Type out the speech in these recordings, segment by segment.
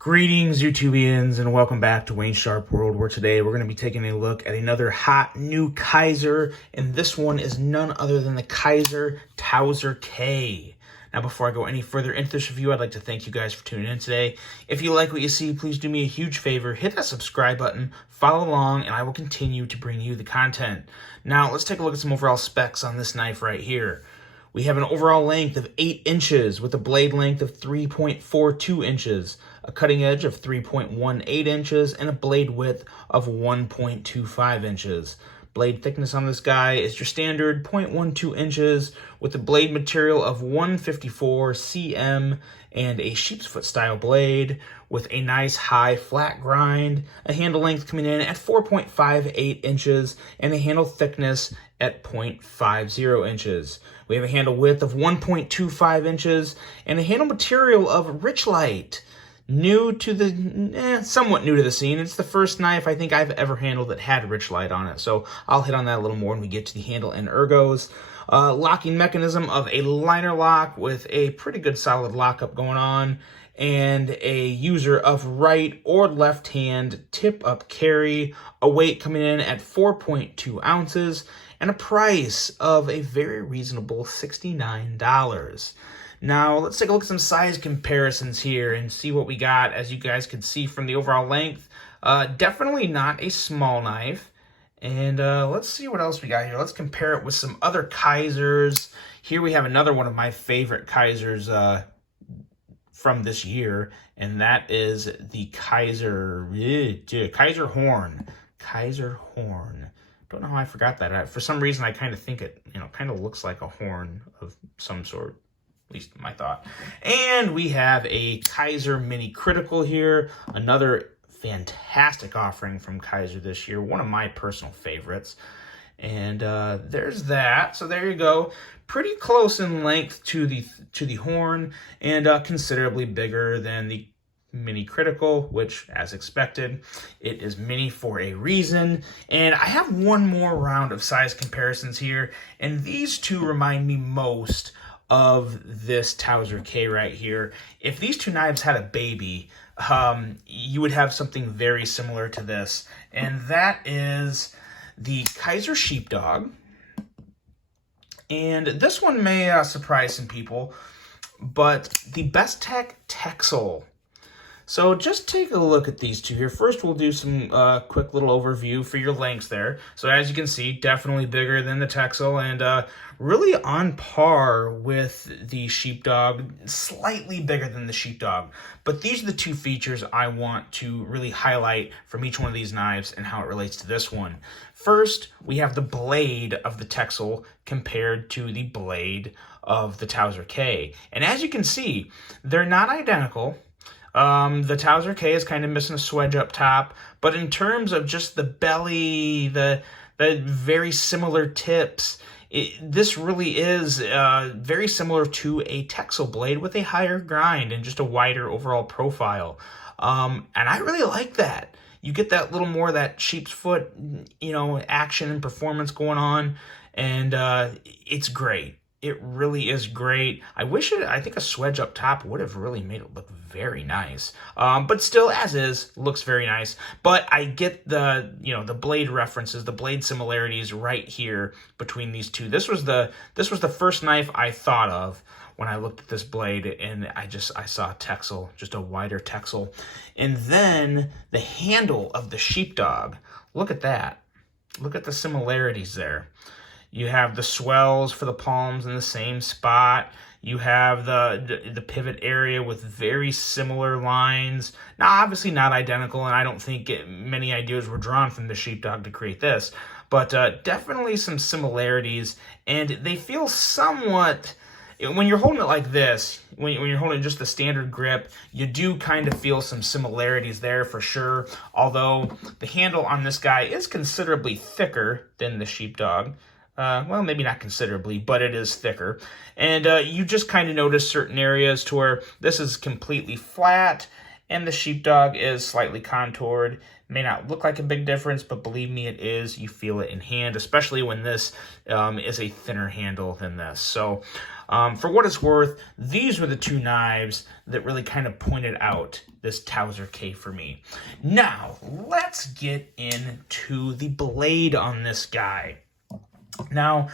Greetings, YouTubians, and welcome back to Wayne Sharp World, where today we're going to be taking a look at another hot new Kizer, and this one is none other than the Kizer Towser K. Now, before I go any further into this review, I'd like to thank you guys for tuning in today. If you like what you see, please do me a huge favor, hit that subscribe button, follow along, and I will continue to bring you the content. Now, let's take a look at some overall specs on this knife right here. We have an overall length of 8 inches with a blade length of 3.42 inches, a cutting edge of 3.18 inches, and a blade width of 1.25 inches. Blade thickness on this guy is your standard 0.12 inches with a blade material of 154 cm and a sheep's foot style blade with a nice high flat grind, a handle length coming in at 4.58 inches, and a handle thickness at 0.50 inches. We have a handle width of 1.25 inches and a handle material of Richlite. Somewhat new to the scene. It's the first knife I think I've ever handled that had Richlite on it, so I'll hit on that a little more when we get to the handle and ergos. Locking mechanism of a liner lock with a pretty good solid lockup going on, and a user of right or left hand tip up carry, a weight coming in at 4.2 ounces, and a price of a very reasonable $69. Now, let's take a look at some size comparisons here and see what we got. As you guys can see from the overall length, definitely not a small knife. And let's see what else we got here. Let's compare it with some other Kizers. Here we have another one of my favorite Kizers from this year, and that is the Kizer Horn. Kizer Horn. Don't know how I forgot that. For some reason, I kind of think it, kind of looks like a horn of some sort. At least my thought. And we have a Kizer Mini Critical here. Another fantastic offering from Kizer this year. One of my personal favorites. And there's that. So there you go. Pretty close in length to the horn, and considerably bigger than the Mini Critical, which, as expected, it is mini for a reason. And I have one more round of size comparisons here, and these two remind me most of this Towser K right here. If these two knives had a baby, you would have something very similar to this, and that is the Kizer Sheepdog. And this one may surprise some people, but the Bestech Texel. So just take a look at these two here. First, we'll do some quick little overview for your lengths there. So as you can see, definitely bigger than the Texel, and really on par with the Sheepdog, slightly bigger than the Sheepdog. But these are the two features I want to really highlight from each one of these knives and how it relates to this one. First, we have the blade of the Texel compared to the blade of the Towser K. And as you can see, they're not identical. The Towser K is kind of missing a swedge up top, but in terms of just the belly, the very similar tips, this really is very similar to a Texel blade with a higher grind and just a wider overall profile. And I really like that. You get that little more of that sheep's foot, action and performance going on, and it's great. It really is great. I think a swedge up top would have really made it look very nice. But still, as is, looks very nice. But I get the blade references, the blade similarities right here between these two. This was the first knife I thought of when I looked at this blade, and I saw Texel, just a wider Texel. And then the handle of the Sheepdog. Look at that. Look at the similarities there. You have the swells for the palms in the same spot. You have the pivot area with very similar lines. Now, obviously not identical, and I don't think many ideas were drawn from the Sheepdog to create this, but definitely some similarities, and they feel somewhat... When you're holding it like this, when you're holding just the standard grip, you do kind of feel some similarities there for sure, although the handle on this guy is considerably thicker than the Sheepdog. Well, maybe not considerably, but it is thicker. And you just kind of notice certain areas to where this is completely flat and the Sheepdog is slightly contoured. May not look like a big difference, but believe me, it is. You feel it in hand, especially when this is a thinner handle than this. So for what it's worth, these were the two knives that really kind of pointed out this Towser K for me. Now, let's get into the blade on this guy. Now,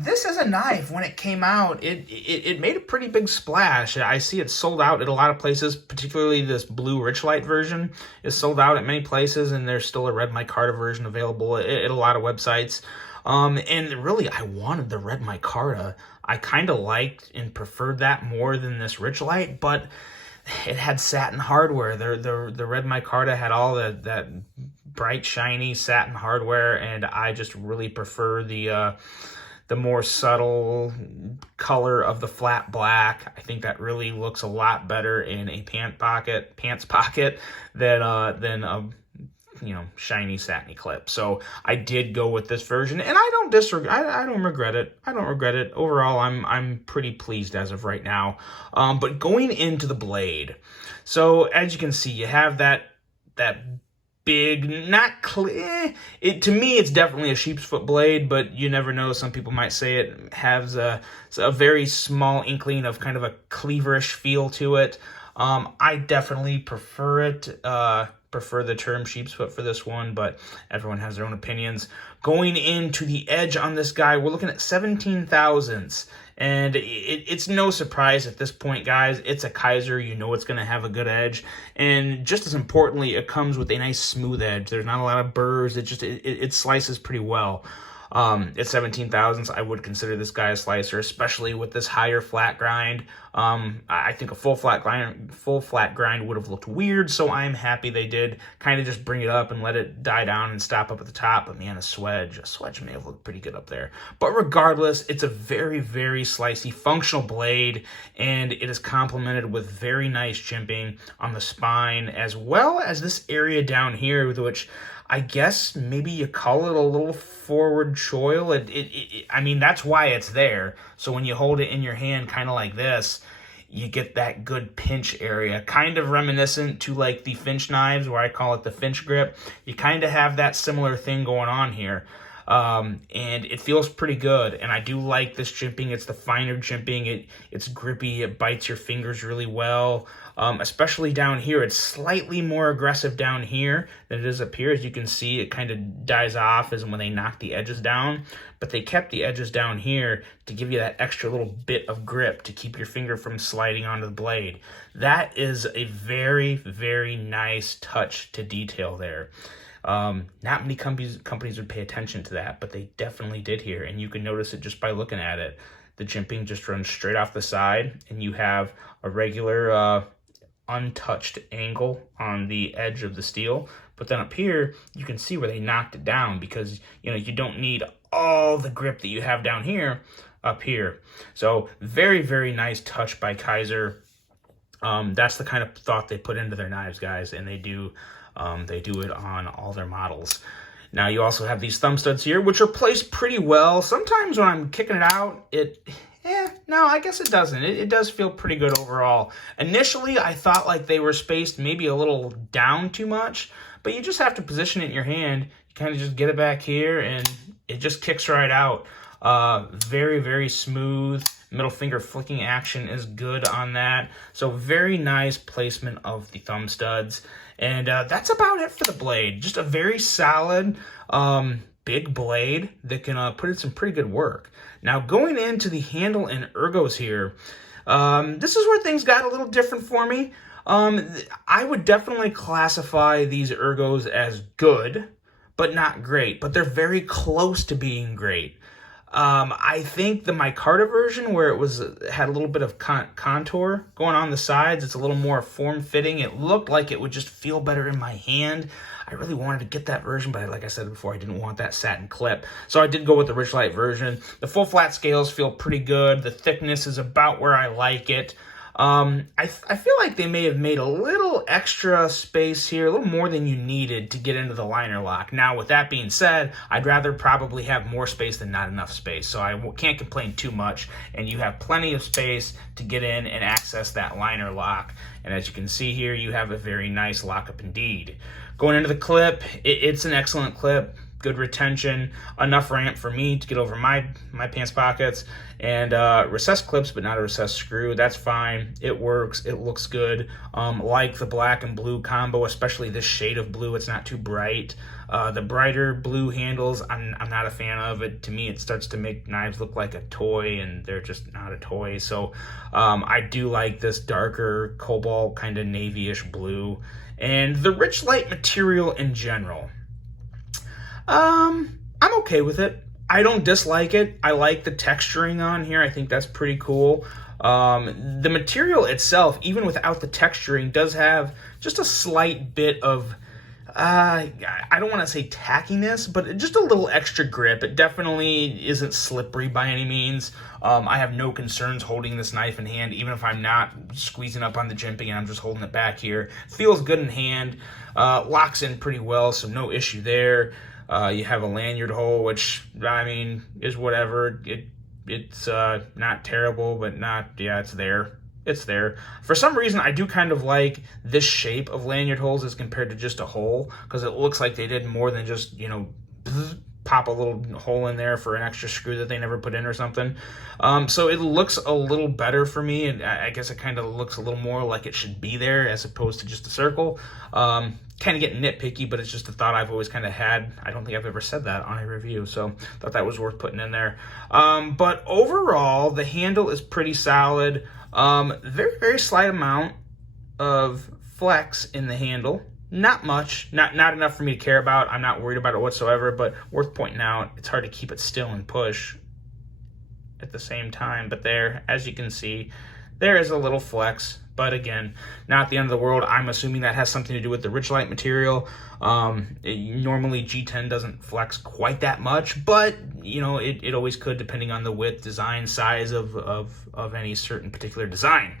this is a knife. When it came out, it made a pretty big splash. I see it sold out at a lot of places, particularly this blue Richlight version is sold out at many places, and there's still a red micarta version available at a lot of websites. And really, I wanted the red micarta. I kind of liked and preferred that more than this Richlight, but it had satin hardware. The red micarta had all that bright, shiny satin hardware, and I just really prefer the more subtle color of the flat black. I think that really looks a lot better in a pants pocket than a shiny satiny clip. So I did go with this version, and I don't regret it. I don't regret it. Overall, I'm pretty pleased as of right now. But going into the blade, so as you can see, you have that big, not clear. To me, it's definitely a sheep's foot blade, but you never know. Some people might say it has a very small inkling of kind of a cleaverish feel to it. I definitely prefer it. Prefer the term sheep's foot for this one, but everyone has their own opinions. Going into the edge on this guy, we're looking at 17 thousandths, and it's no surprise at this point, guys. It's a Kizer. You know it's going to have a good edge, and just as importantly, it comes with a nice smooth edge. There's not a lot of burrs. It slices pretty well. At 17 thousandths, I would consider this guy a slicer, especially with this higher flat grind. I think a full flat grind would have looked weird, so I'm happy they did kind of just bring it up and let it die down and stop up at the top. But man, a swedge may have looked pretty good up there. But regardless, it's a very, very slicey, functional blade, and it is complemented with very nice jimping on the spine, as well as this area down here, which I guess maybe you call it a little forward choil. I mean, that's why it's there. So when you hold it in your hand kind of like this, you get that good pinch area, kind of reminiscent to like the Finch knives, where I call it the Finch grip. You kind of have that similar thing going on here. And it feels pretty good, and I do like this jimping. It's the finer jimping. It's grippy. It bites your fingers really well, especially down here. It's slightly more aggressive down here than it is up here. As you can see, it kind of dies off as when they knock the edges down, but they kept the edges down here to give you that extra little bit of grip to keep your finger from sliding onto the blade. That is a very, very nice touch to detail there. Not many companies would pay attention to that, but they definitely did here, and you can notice it just by looking at it. The jimping just runs straight off the side, and you have a regular untouched angle on the edge of the steel. But then up here, you can see where they knocked it down, because you don't need all the grip that you have down here up here. So very, very nice touch by Kizer. That's the kind of thought they put into their knives, guys, and they do it on all their models. Now you also have these thumb studs here, which are placed pretty well. Sometimes when I'm kicking it out, no, I guess it doesn't. It does feel pretty good overall. Initially, I thought like they were spaced maybe a little down too much, but you just have to position it in your hand. You kind of just get it back here, and it just kicks right out. Very, very smooth. Middle finger flicking action is good on that. So very nice placement of the thumb studs. And that's about it for the blade. Just a very solid, big blade that can put in some pretty good work. Now, going into the handle and ergos here, this is where things got a little different for me. I would definitely classify these ergos as good, but not great. But they're very close to being great. I think the micarta version, where it had a little bit of contour going on the sides, it's a little more form-fitting. It looked like it would just feel better in my hand. I really wanted to get that version, but like I said before, I didn't want that satin clip. So I did go with the Richlight version. The full flat scales feel pretty good. The thickness is about where I like it. I feel like they may have made a little extra space here, a little more than you needed to get into the liner lock. Now, with that being said, I'd rather probably have more space than not enough space, so I can't complain too much, and you have plenty of space to get in and access that liner lock. And as you can see here, you have a very nice lockup indeed. Going into the clip, it's an excellent clip. good retention, enough ramp for me to get over my pants pockets, and recessed clips, but not a recessed screw. That's fine. It works. It looks good. Like the black and blue combo, especially this shade of blue. It's not too bright. The brighter blue handles, I'm not a fan of it. To me, it starts to make knives look like a toy, and they're just not a toy. So I do like this darker cobalt, kind of navy-ish blue. And the rich light material in general, I'm okay with it. I don't dislike it. I like the texturing on here. I think that's pretty cool. The material itself, even without the texturing, does have just a slight bit of, I don't want to say tackiness, but just a little extra grip. It definitely isn't slippery by any means. I have no concerns holding this knife in hand, even if I'm not squeezing up on the jimping and I'm just holding it back here. Feels good in hand, locks in pretty well, so no issue there. You have a lanyard hole, which, I mean, is whatever. It's not terrible, but not, yeah, it's there. It's there. For some reason, I do kind of like this shape of lanyard holes as compared to just a hole, because it looks like they did more than just, you know, pop a little hole in there for an extra screw that they never put in or something. So it looks a little better for me, and I guess it kind of looks a little more like it should be there as opposed to just a circle. Kind of getting nitpicky, but it's just a thought I've always kind of had. I don't think I've ever said that on a review, so thought that was worth putting in there. But overall, the handle is pretty solid. Very, very slight amount of flex in the handle. Not much, not enough for me to care about. I'm not worried about it whatsoever, but worth pointing out, it's hard to keep it still and push at the same time. But there, as you can see, there is a little flex, but again, not the end of the world. I'm assuming that has something to do with the rich light material. Normally G10 doesn't flex quite that much, but you know, it always could, depending on the width, design, size of any certain particular design.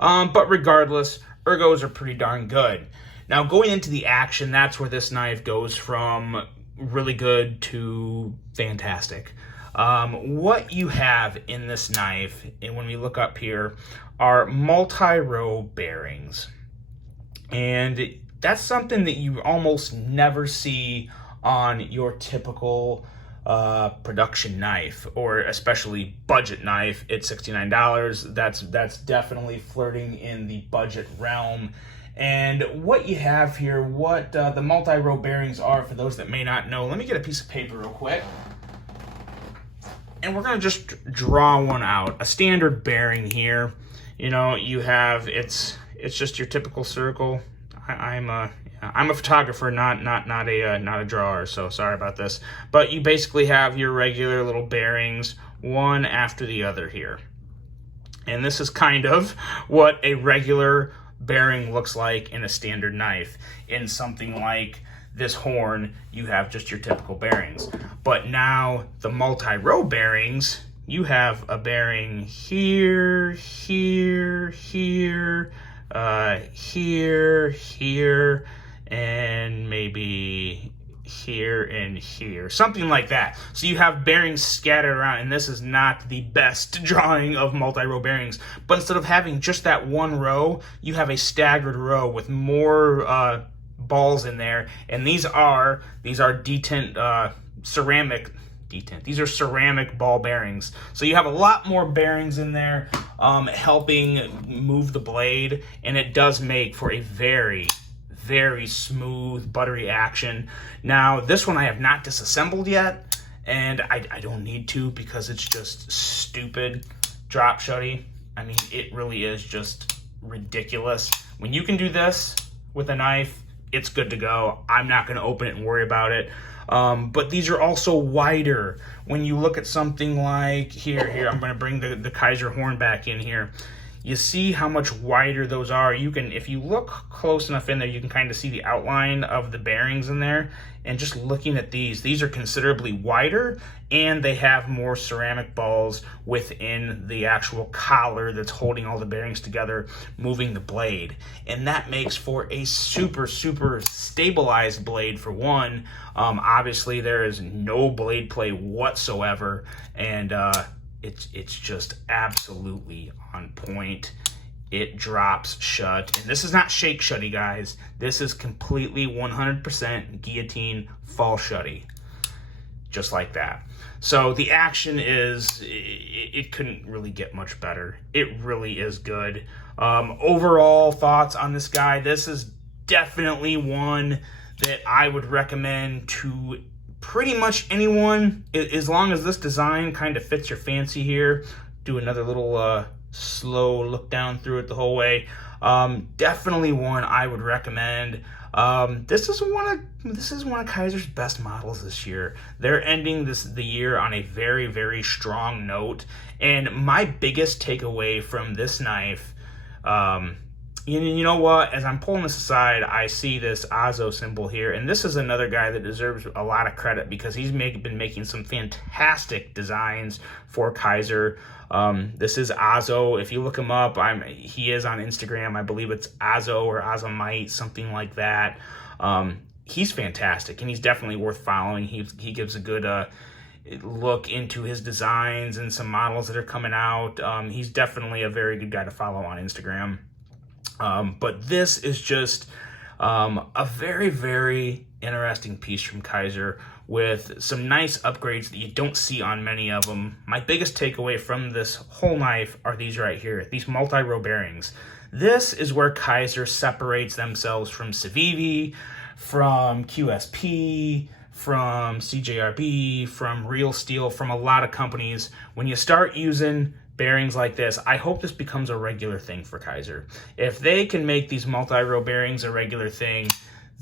But regardless, ergos are pretty darn good. Now, going into the action, that's where this knife goes from really good to fantastic. What you have in this knife, and when we look up here, are multi-row bearings. And that's something that you almost never see on your typical production knife, or especially budget knife at $69. That's definitely flirting in the budget realm. And what you have here, what the multi-row bearings are, for those that may not know, let me get a piece of paper real quick. And we're going to just draw one out. A standard bearing here. You know, you have, it's just your typical circle. I'm a photographer, not a drawer, so sorry about this. But you basically have your regular little bearings, one after the other here. And this is kind of what a regular bearing looks like in a standard knife. In something like this horn, you have just your typical bearings. But now the multi-row bearings, you have a bearing here, here, here, here, and maybe here and here, something like that. So you have bearings scattered around, and this is not the best drawing of multi-row bearings, but instead of having just that one row, you have a staggered row with more balls in there. And these are detent ceramic detent. These are ceramic ball bearings. So you have a lot more bearings in there, helping move the blade, and it does make for a very, very smooth, buttery action. Now, this one I have not disassembled yet, and I don't need to, because it's just stupid drop shutty. I mean, it really is just ridiculous. When you can do this with a knife, it's good to go. I'm not going to open it and worry about it. But these are also wider. When you look at something like here, I'm going to bring the Kizer horn back in here. You see how much wider those are. You can, if you look close enough in there, you can kind of see the outline of the bearings in there. And just looking at these are considerably wider, and they have more ceramic balls within the actual collar that's holding all the bearings together, moving the blade. And that makes for a super, super stabilized blade, for one. Obviously, there is no blade play whatsoever, and it's just absolutely on point. It drops shut, and this is not shake shutty, guys. This is completely 100% guillotine fall shutty. just like that. So the action is, it couldn't really get much better. It really is good. Overall thoughts on this guy, this is definitely one that I would recommend to pretty much anyone, as long as this design kind of fits your fancy here. Do another little slow look down through it the whole way. Definitely one I would recommend. This is one of Kizer's best models this year. They're ending the year on a very, very strong note. And my biggest takeaway from this knife, you know what? As I'm pulling this aside, I see this Azo symbol here, and this is another guy that deserves a lot of credit because he's been making some fantastic designs for Kizer. This is Azo. If you look him up, he is on Instagram. I believe it's Azo or Azomite, something like that. He's fantastic, and he's definitely worth following. He gives a good look into his designs and some models that are coming out. He's definitely a very good guy to follow on Instagram. But this is just a very, very interesting piece from Kizer with some nice upgrades that you don't see on many of them. My biggest takeaway from this whole knife are these right here, these multi-row bearings. This is where Kizer separates themselves from Civivi, from QSP, from CJRB, from Real Steel, from a lot of companies. When you start using bearings like this, I hope this becomes a regular thing for Kizer. If they can make these multi-row bearings a regular thing,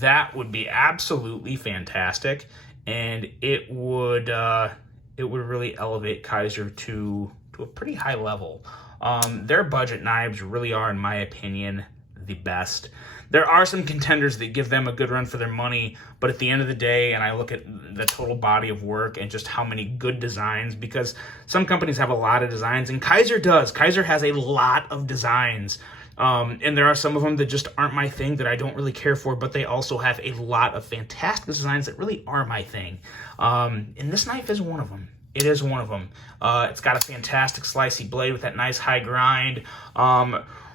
that would be absolutely fantastic, and it would really elevate Kizer to a pretty high level. Their budget knives really are, in my opinion, the best. There are some contenders that give them a good run for their money, but at the end of the day, and I look at the total body of work and just how many good designs, because some companies have a lot of designs, and Kizer does. Kizer has a lot of designs, and there are some of them that just aren't my thing, that I don't really care for, but they also have a lot of fantastic designs that really are my thing. And this knife is one of them. It is one of them. It's got a fantastic slicey blade with that nice high grind.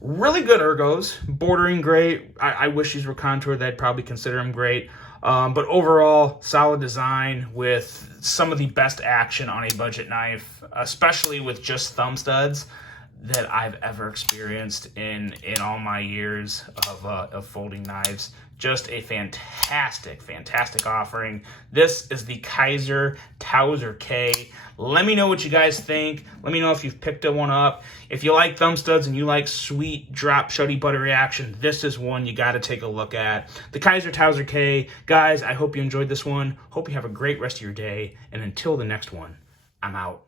Really good ergos, bordering great. I wish these were contoured. I'd probably consider them great. But overall, solid design with some of the best action on a budget knife, especially with just thumb studs, that I've ever experienced in all my years of folding knives. Just a fantastic, fantastic offering. This is the Kizer Towser K. Let me know what you guys think. Let me know if you've picked one up. If you like thumb studs and you like sweet drop shuddy buttery action, this is one you got to take a look at. The Kizer Towser K. Guys, I hope you enjoyed this one. Hope you have a great rest of your day. And until the next one, I'm out.